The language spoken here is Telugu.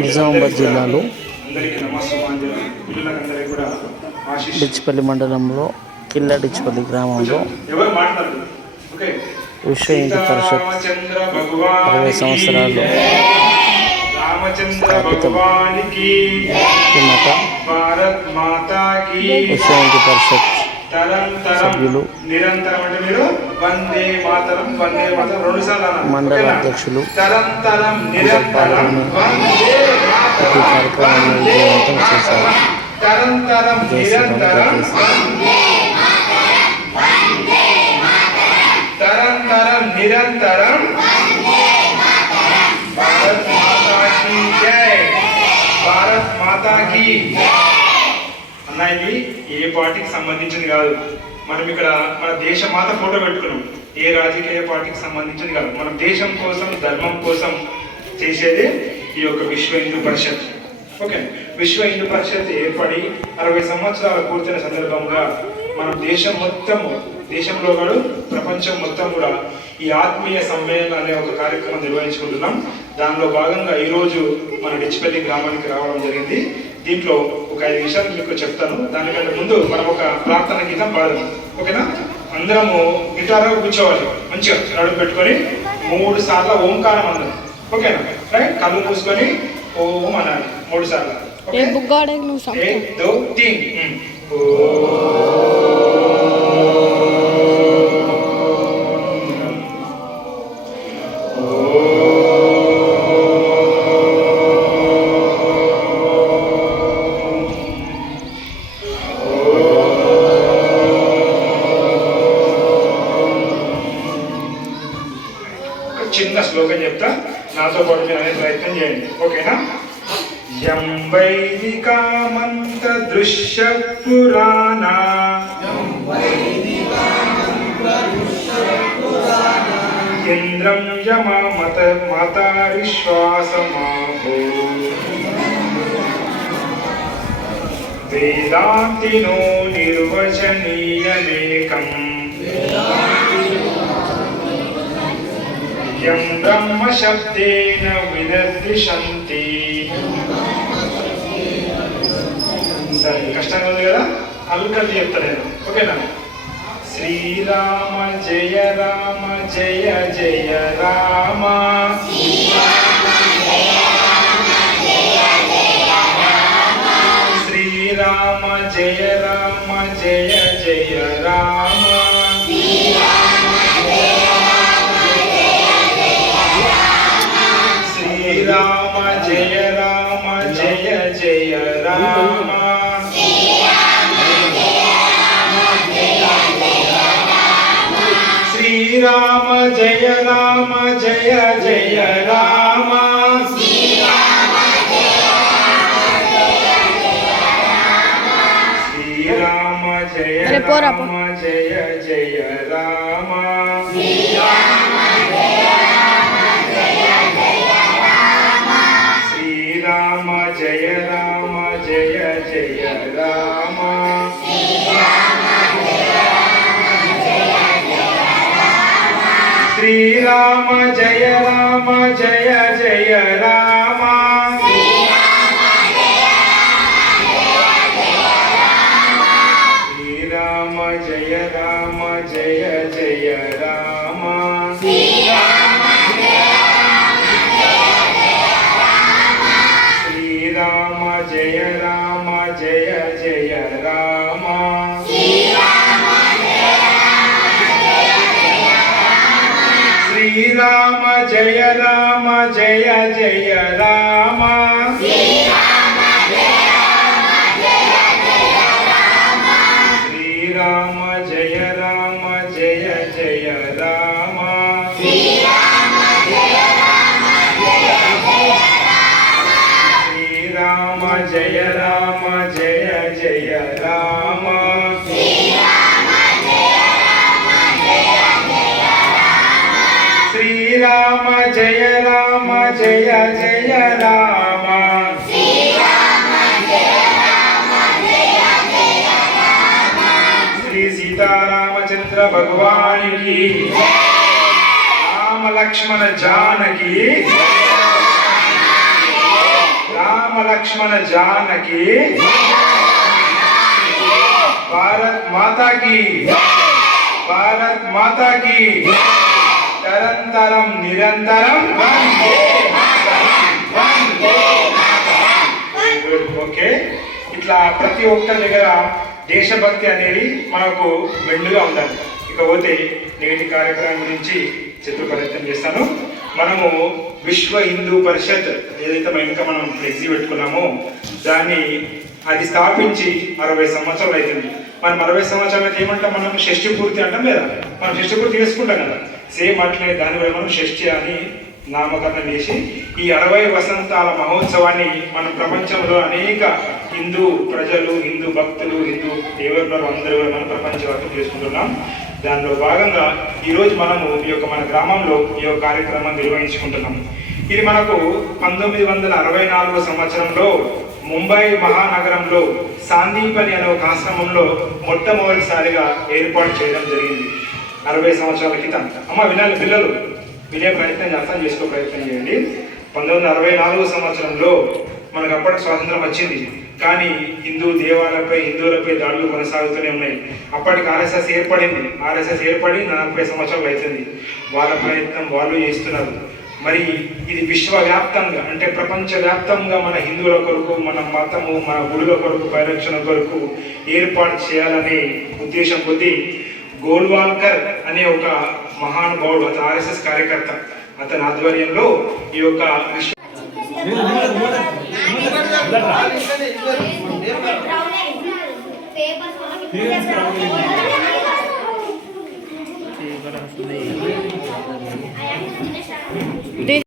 నిజామాబాద్ జిల్లాలో డిచ్పల్లి మండలంలో కిల్లాడిచ్పల్లి గ్రామంలో విశ్వ హిందూ పరిషత్ 60 సంవత్సరాలు విశ్వ హిందూ పరిషత్ సభ్యులు మండల అధ్యక్షులు ప్రతి కార్యక్రమాన్ని విజయవంతం చేశారు. నిరంతరం భారత్ మాతా కీ జై, భారత్ మాతా కీ. అన్నది ఏ పార్టీకి సంబంధించింది కాదు. మనం ఇక్కడ మన దేశ మాత ఫోటో పెట్టుకున్నాం. ఏ రాజకీయ పార్టీకి సంబంధించింది కాదు. మనం దేశం కోసం, ధర్మం కోసం చేసేది ఈ యొక్క విశ్వ హిందూ పరిషత్. ఓకే, విశ్వ హిందూ పరిషత్ ఏర్పడి 60 సంవత్సరాలు పూర్తయిన సందర్భంగా మనం దేశంలో కూడా ప్రపంచం మొత్తం కూడా ఈ ఆత్మీయ సమ్మేళనం అనే ఒక కార్యక్రమం నిర్వహించుకుంటున్నాం. దానిలో భాగంగా ఈరోజు మన డిచ్పల్లి గ్రామానికి రావడం జరిగింది. దీంట్లో ఒక 5 విషయాలు మీకు చెప్తాను. దానికంటే ముందు మనం ఒక ప్రార్థన గీతం పాడదాం. ఓకేనా? అందరము గిటార్ కూర్చోవాలి, మంచిగా నడుము పెట్టుకొని 3 సార్లు ఓంకారం అందరం. ఓకేనా? రైట్, కళ్ళు మూసుకొని ఓం అనాలి 3 సార్లు. చిన్న శ్లోకం చెప్తా, నాతో పాటు మీరు అనే ప్రయత్నం చేయండి. ఓకేనా? యం వైదికా మంత్ర దృశ్య పురాణ ఇంద్రం యమ మత మాతా విశ్వాసమాహో వేదాంతినో నిర్వచనీయమేకం యం బ్రహ్మ శబ్దేన విదర్శంతి. సరే, కష్టంగా ఉంది కదా, అల్కల్లి చెప్తా నేను. ఓకేనా? శ్రీరామ జయ రామ జయ జయ రామ, శ్రీరామ జయ రామ జయ జయ రామ, శ్రీరామ జయ రామ జయ జయ రామ, శ్రీరామ జయ రామ జయ జయ రామ, శ్రీరామ జయ రామ జయ జయ రామ, శ్రీరామ జయ రామ జయ జయ రామ, శ్రీరామ జయ రామ జయ జయ రామ, శ్రీరామ జయ రామ జయ జయ రామ, శ్రీరామ జయ రామ జయ జయ రామ, శ్రీరామ జయ రామ జయ జయ రామ, శ్రీరామ జయ రామ జయ జయ రామ, శ్రీరామ జయ రామ జయ జయ రామ, శ్రీరామ జయ జయ రామ జయ జయ రామ శ్రీ సీతారామచంద్ర భగవానికి రామ లక్ష్మణ జానకి రామ లక్ష్మణ జానకి భారత్ మాతా की భారత్ మాతా की తరంతరం నిరంతరం వందే మాతరం వందే మాతరం. ఓకే, ఇట్లా ప్రతి ఒక్క దగ్గర దేశభక్తి అనేది మనకు మెండుగా ఉండాలి. ఇకపోతే నేటి కార్యక్రమం గురించి చెప్పే ప్రయత్నం చేస్తాను. మనము విశ్వ హిందూ పరిషత్ ఏదైతే మనం ఫ్లెక్సీ పెట్టుకున్నామో దాన్ని అది స్థాపించి 60 సంవత్సరాలు అవుతుంది. మనం 60 సంవత్సరాలు అయితే ఏమంటాం, మనం షష్ఠి పూర్తి అంటాం లేదా, మనం షష్ఠి పూర్తి చేసుకుంటాం కదా, సేమ్ అట్లనే దాని వల్ల మనం షష్ఠి అని నామకరణం చేసి ఈ 60 వసంతాల మహోత్సవాన్ని మనం ప్రపంచంలో అనేక హిందూ ప్రజలు, హిందూ భక్తులు, హిందూ దేవుళ్ళు అందరూ కూడా మనం ప్రపంచవ్యాప్తం చేసుకుంటున్నాం. దానిలో భాగంగా ఈరోజు మనము ఈ యొక్క మన గ్రామంలో ఈ యొక్క కార్యక్రమం నిర్వహించుకుంటున్నాం. ఇది మనకు 1964 సంవత్సరంలో ముంబై మహానగరంలో సాందీపని అనే ఒక ఆశ్రమంలో మొట్టమొదటిసారిగా ఏర్పాటు చేయడం జరిగింది 60 సంవత్సరాల క్రితం. అమ్మ వినాలి, పిల్లలు వినే ప్రయత్నం అర్థం చేసుకో ప్రయత్నం చేయండి. 1964 సంవత్సరంలో మనకు అప్పటి స్వాతంత్రం వచ్చింది, కానీ హిందూ దేవాలయపై హిందువులపై దాడులు కొనసాగుతూనే ఉన్నాయి. అప్పటికి ఆర్ఎస్ఎస్ ఏర్పడింది. ఆర్ఎస్ఎస్ ఏర్పడి 40 సంవత్సరాలు అవుతుంది. వాళ్ళ ప్రయత్నం వాళ్ళు చేస్తున్నారు. మరి ఇది విశ్వవ్యాప్తంగా అంటే ప్రపంచవ్యాప్తంగా మన హిందువుల కొరకు, మన మతము, మన గుడుల కొరకు, పరిరక్షణ కొరకు ఏర్పాటు చేయాలనే ఉద్దేశం కొద్దీ గోల్వాల్కర్ అనే ఒక మహానుభావుడు, అతను ఆర్ఎస్ఎస్ కార్యకర్త, అతని ఆధ్వర్యంలో ఈ యొక్క పేపర్